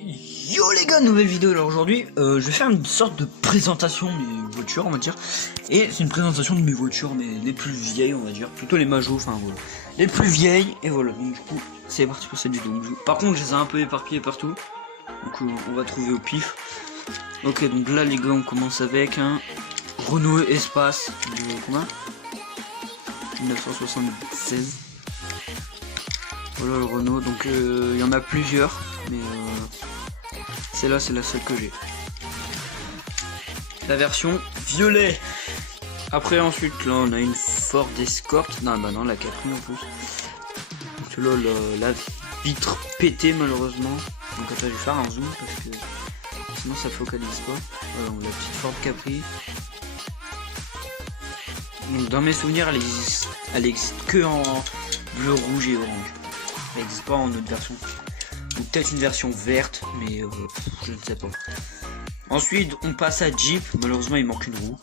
Yo les gars, nouvelle vidéo. Alors aujourd'hui je vais faire une sorte de présentation de mes voitures, on va dire. Et c'est une présentation de mes voitures, mais les plus vieilles, on va dire, plutôt les majos, enfin voilà, les plus vieilles. Et voilà, donc du coup c'est parti pour cette vidéo. Par contre je les ai un peu éparpillées partout, donc on va trouver au pif. Ok, donc là les gars, on commence avec un Renault Espace de combien, 1976. Voilà le Renault, donc il y en a plusieurs, mais celle-là c'est la seule que j'ai. La version violet. Après ensuite là on a une Ford Escort. Non bah non, la Capri en plus. Donc là la vitre pétée malheureusement. Donc attends, je vais faire un zoom parce que sinon ça focalise pas. Voilà, donc la petite Ford Capri. Donc dans mes souvenirs elle existe que en bleu, rouge et orange. Elle n'existe pas en autre version. Ou peut-être une version verte, mais je ne sais pas. Ensuite on passe à Jeep. Malheureusement il manque une roue.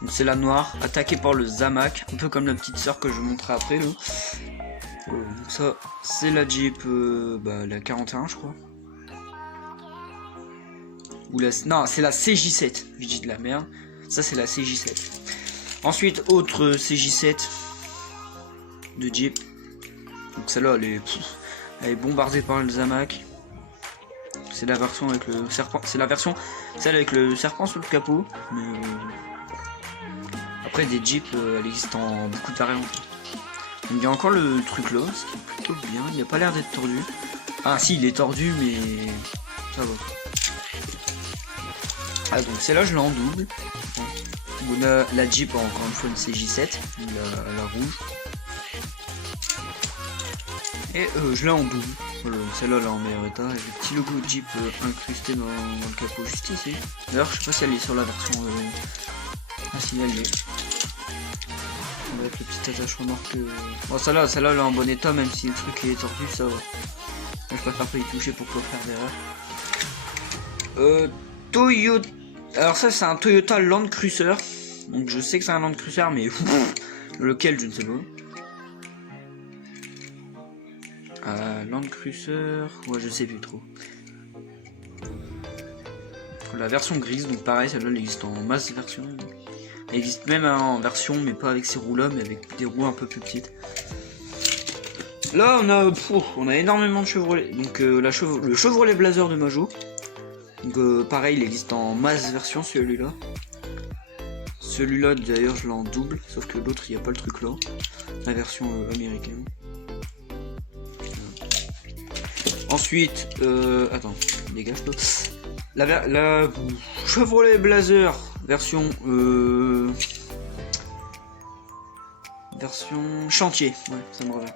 Donc c'est la noire, attaquée par le Zamac, un peu comme la petite sœur que je vous montrerai après là. Donc ça c'est la Jeep la 41 je crois. Ou la... Non, c'est la CJ7, je dis de la merde. Ça c'est la CJ7. Ensuite autre CJ7 de Jeep. Donc celle-là elle est bombardée par le Zamac. C'est la version avec le serpent, c'est la version celle avec le serpent sur le capot. Mais après des Jeeps, elle existe en beaucoup de variantes. Donc il y a encore le truc là, ce qui est plutôt bien. Il n'a pas l'air d'être tordu. Ah si, il est tordu, mais ça va. Ah donc celle-là je l'ai en double. On a la Jeep encore une fois une CJ7, la rouge. Et je l'ai en double. Voilà, celle-là elle est en meilleur état. Et le petit logo Jeep incrusté dans le capot juste ici. D'ailleurs je sais pas si elle est sur la version. Ah si, elle est. Avec le petit attachement noir que... Bon celle-là elle est en bon état, même si le truc est tordu, ça va. Je préfère pas y toucher pour pas faire d'erreur. Toyota... Alors ça c'est un Toyota Land Cruiser. Donc je sais que c'est un Land Cruiser, mais lequel je ne sais pas. Land Cruiser... Ouais, je sais plus trop. La version grise, donc pareil, celle-là elle existe en masse version. Elle existe même en version, mais pas avec ces roues là, mais avec des roues un peu plus petites. Là on a énormément de Chevrolet. Donc le Chevrolet Blazer de Majo. Donc pareil, il existe en masse version celui-là. Celui-là d'ailleurs je l'ai en double, sauf que l'autre il n'y a pas le truc là. La version américaine. Ensuite, attends, dégage toi. La Chevrolet Blazer version version chantier, ouais, ça me revient.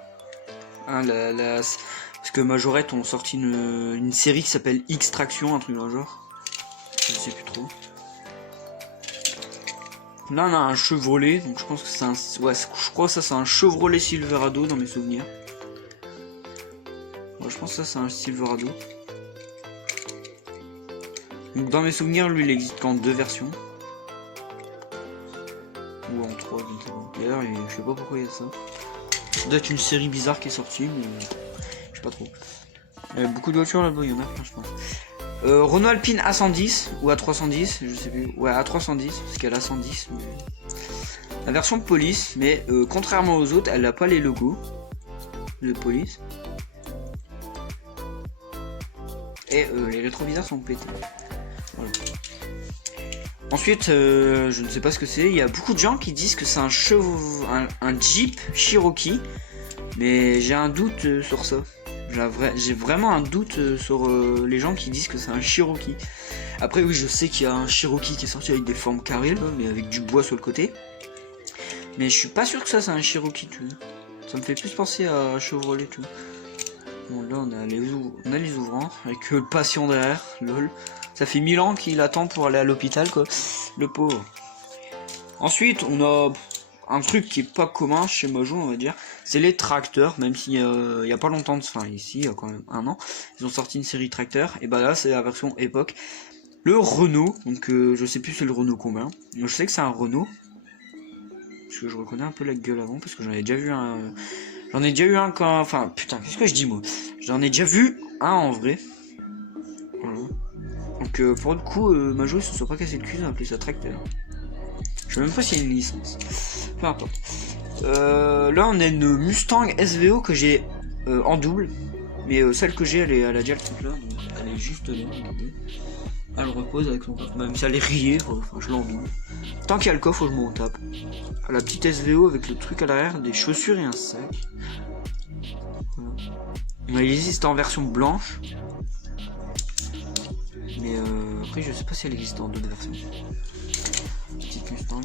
Hein, parce que Majorette ont sorti une série qui s'appelle X-Traction, un truc dans le genre. Je sais plus trop. Là on a un Chevrolet, donc je pense que c'est un... Ouais, je crois que ça c'est un Chevrolet Silverado dans mes souvenirs. Ouais, je pense que ça c'est un Silverado. Donc dans mes souvenirs, lui il existe qu'en deux versions. Ou en 3, je ne sais pas. D'ailleurs, je sais pas pourquoi il y a ça. Ça doit être une série bizarre qui est sortie, mais je sais pas trop. Il y a beaucoup de voitures là-bas, il y en a plein, je pense. Renault Alpine A110 ou A310, je sais plus. Ouais, A310, parce qu'elle a 110. Mais... La version police, mais contrairement aux autres, elle n'a pas les logos de police. Et les rétroviseurs sont pétés. Voilà. Ensuite, je ne sais pas ce que c'est. Il y a beaucoup de gens qui disent que c'est un Jeep Cherokee, mais j'ai un doute sur ça. J'ai vraiment un doute sur les gens qui disent que c'est un Cherokee. Après oui, je sais qu'il y a un Cherokee qui est sorti avec des formes carrées, là, mais avec du bois sur le côté. Mais je suis pas sûr que ça c'est un Cherokee, tout. Ça me fait plus penser à Chevrolet, tout. Bon là on a les ouvrants avec le patient derrière, lol. Ça fait 1000 ans qu'il attend pour aller à l'hôpital quoi, le pauvre. Ensuite on a un truc qui est pas commun chez Majo, on va dire, c'est les tracteurs. Même s'il y a pas longtemps, enfin ici il y a quand même un an, ils ont sorti une série tracteur. Et bah là c'est la version époque. Le Renault, donc je sais plus c'est le Renault combien. Je sais que c'est un Renault. Parce que je reconnais un peu la gueule avant, parce que j'en ai déjà vu un... J'en ai déjà eu un quand... Enfin, putain, qu'est-ce que je dis, moi? J'en ai déjà vu 1 en vrai. Voilà. Donc pour le coup, Majo il se soit pas cassé le cul, on a appelé ça tracteur. Je sais même pas s'il y a une licence. Peu importe. Là on a une Mustang SVO que j'ai en double. Mais celle que j'ai elle a déjà le truc là. Donc elle est juste là, regardez. Elle repose avec son coffre. Même si elle est rayée, enfin je l'en double. Tant qu'il y a le coffre, je m'en tape. La petite SVO avec le truc à l'arrière, des chaussures et un sac. Voilà. Il existe en version blanche. Mais après je sais pas si elle existe en d'autres versions. Petite Mustang.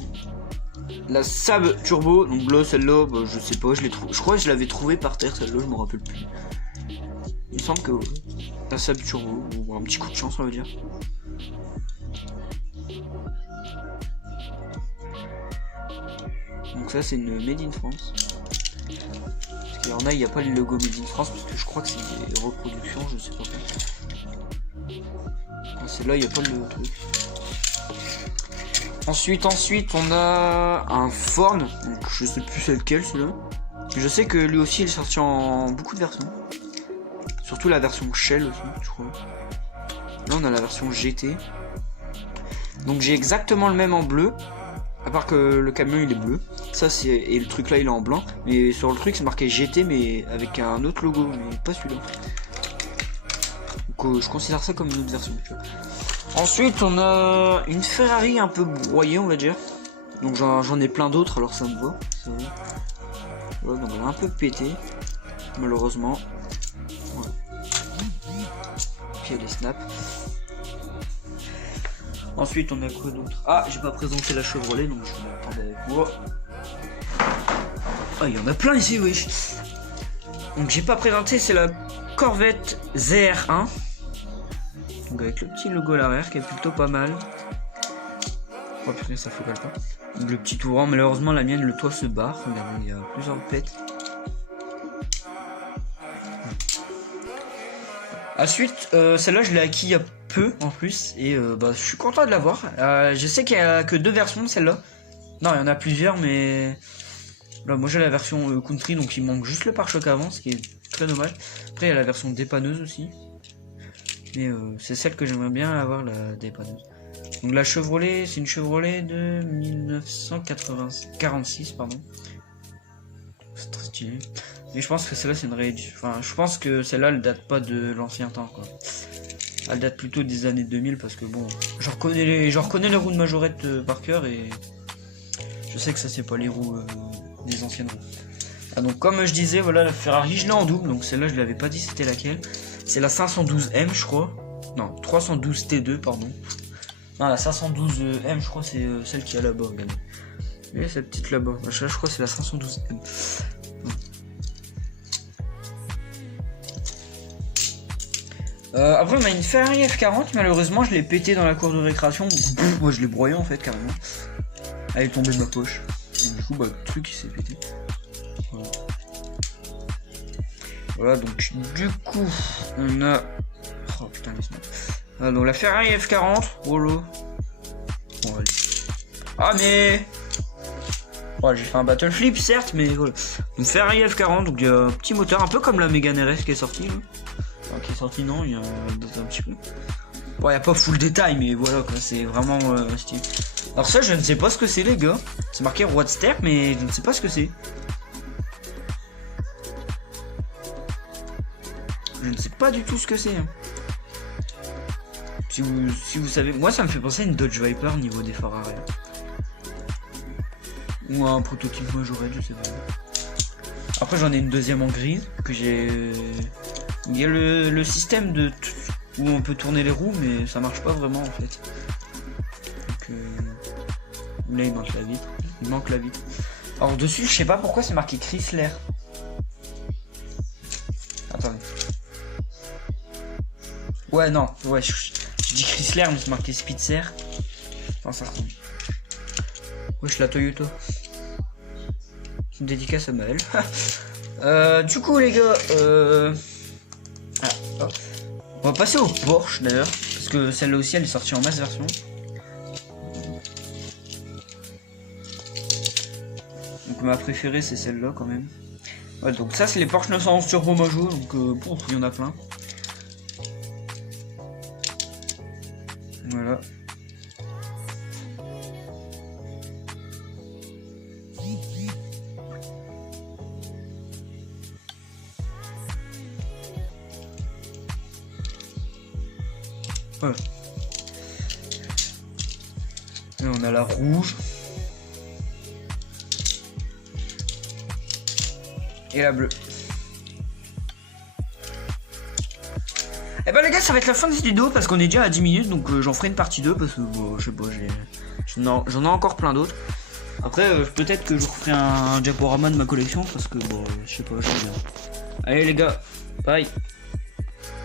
La Saab Turbo, donc là celle-là, bah, je sais pas, je crois que je l'avais trouvée par terre celle-là, je me rappelle plus. Il me semble que la Saab Turbo, bon, un petit coup de chance on va dire. Donc ça c'est une Made in France. Parce qu'il y en a, il n'y a pas le logo Made in France, parce que je crois que c'est des reproductions, je sais pas quoi. Celle-là, il n'y a pas le truc. Ensuite, on a un Ford, donc je sais plus c'est lequel celui-là. Je sais que lui aussi il est sorti en beaucoup de versions. Surtout la version Shell aussi, je crois. Là on a la version GT. Donc j'ai exactement le même en bleu. À part que le camion il est bleu. Ça c'est. Et le truc là il est en blanc. Mais sur le truc c'est marqué GT mais avec un autre logo, mais pas celui-là. Donc je considère ça comme une autre version. Ensuite on a une Ferrari un peu broyée on va dire. Donc j'en ai plein d'autres alors ça me va. Voilà, donc elle a un peu pété. Malheureusement. Voilà. Puis elle est snap. Ensuite on a quoi d'autre? Ah j'ai pas présenté la Chevrolet donc je vais attendre avec moi. Ah il y en a plein ici wesh. Donc j'ai pas présenté, c'est la Corvette ZR1. Donc avec le petit logo à l'arrière qui est plutôt pas mal. Oh putain ça focale pas. Donc, le petit ouvrant, malheureusement la mienne le toit se barre. Regardez il y a plusieurs pètes. Ensuite celle-là je l'ai acquis il y a peu en plus et bah, je suis content de l'avoir. Je sais qu'il n'y a que 2 versions de celle-là. Non il y en a plusieurs mais là moi j'ai la version country donc il manque juste le pare-choc avant ce qui est très dommage. Après il y a la version dépanneuse aussi. Mais c'est celle que j'aimerais bien avoir, la dépanneuse. Donc la Chevrolet, c'est une Chevrolet de 1946 pardon. C'est très stylé. Mais je pense que celle-là c'est une réédition. Enfin je pense que celle-là elle date pas de l'ancien temps quoi. Elle date plutôt des années 2000 parce que bon, je reconnais les roues de Majorette par cœur et je sais que ça c'est pas les roues des anciennes roues. Ah, donc comme je disais voilà la Ferrari je l'ai en double donc celle-là je l'avais pas dit c'était laquelle. C'est la 512M je crois. Non 312 T2 pardon. Non la 512M je crois c'est celle qui est là-bas regardez. Et cette petite là-bas. Je crois que c'est la 512M. Après on a une Ferrari F40, malheureusement je l'ai pété dans la cour de récréation, moi je l'ai broyé en fait carrément. Elle est tombée de ma poche. Donc, du coup bah le truc il s'est pété. Voilà. Voilà donc du coup on a. Oh putain laisse-moi. Donc la Ferrari F40, voilà. Bon, allez. Ah mais. Oh, j'ai fait un battle flip certes mais voilà. Donc Ferrari F40, donc il y a un petit moteur un peu comme la Mégane RS qui est sortie. Là. Qui est sorti non il y a un petit peu bon il n'y a pas full détail mais voilà quoi c'est vraiment stylé. Alors ça je ne sais pas ce que c'est les gars, c'est marqué Roadster mais je ne sais pas ce que c'est, je ne sais pas du tout ce que c'est hein. Si vous savez, moi ça me fait penser à une Dodge Viper niveau des phares arrière ou un prototype Majorette je sais pas. Après j'en ai une deuxième en grise que j'ai. Il y a le système de où on peut tourner les roues mais ça marche pas vraiment en fait. Donc là il manque la vitre. Il manque la vitre. Alors dessus je sais pas pourquoi c'est marqué Chrysler. Attendez. Ouais non, ouais je dis Chrysler mais c'est marqué Spitzer. Enfin ça ressemble. Wesh la Toyota. Une dédicace à Maël. Du coup les gars on va passer au Porsche d'ailleurs, parce que celle-là aussi elle est sortie en masse version. Donc ma préférée c'est celle-là quand même. Ouais, donc ça c'est les Porsche 911 Turbo Majo, donc il y en a plein. Voilà. Voilà. Et on a la rouge. Et la bleue. Et bah les gars, ça va être la fin de cette vidéo parce qu'on est déjà à 10 minutes, donc j'en ferai une partie 2 parce que bon, je sais pas, j'en ai encore plein d'autres. Après peut-être que je referai un diaporama de ma collection parce que bon, je sais pas, je sais bien. Allez les gars, bye.